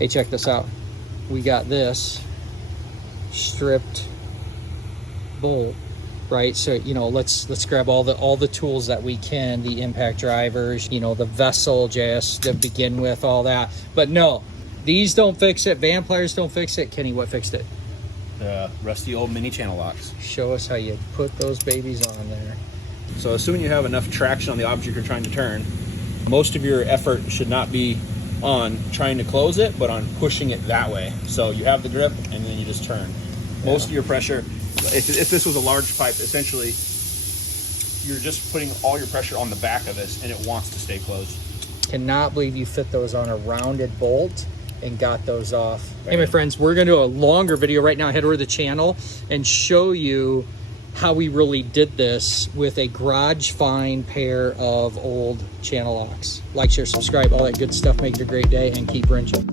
Hey, check this out. We got this stripped bolt, right? So, you know, let's grab all the tools that we can, the impact drivers, you know, the vessel just to begin with, all that. But no, these don't fix it. Van pliers don't fix it. Kenny, what fixed it? The rusty old mini channel locks. Show us how you put those babies on there. So assuming you have enough traction on the object you're trying to turn, most of your effort should not be on trying to close it, but on pushing it that way. So you have the grip and then you just turn. Most of your pressure, if this was a large pipe, essentially you're just putting all your pressure on the back of this and it wants to stay closed. Cannot believe you fit those on a rounded bolt and got those off. Hey, my friends, we're gonna do a longer video right now. Head over to the channel and show you how we really did this with a garage find pair of old channel locks. Like, share, subscribe, all that good stuff. Make it a great day and keep wrenching.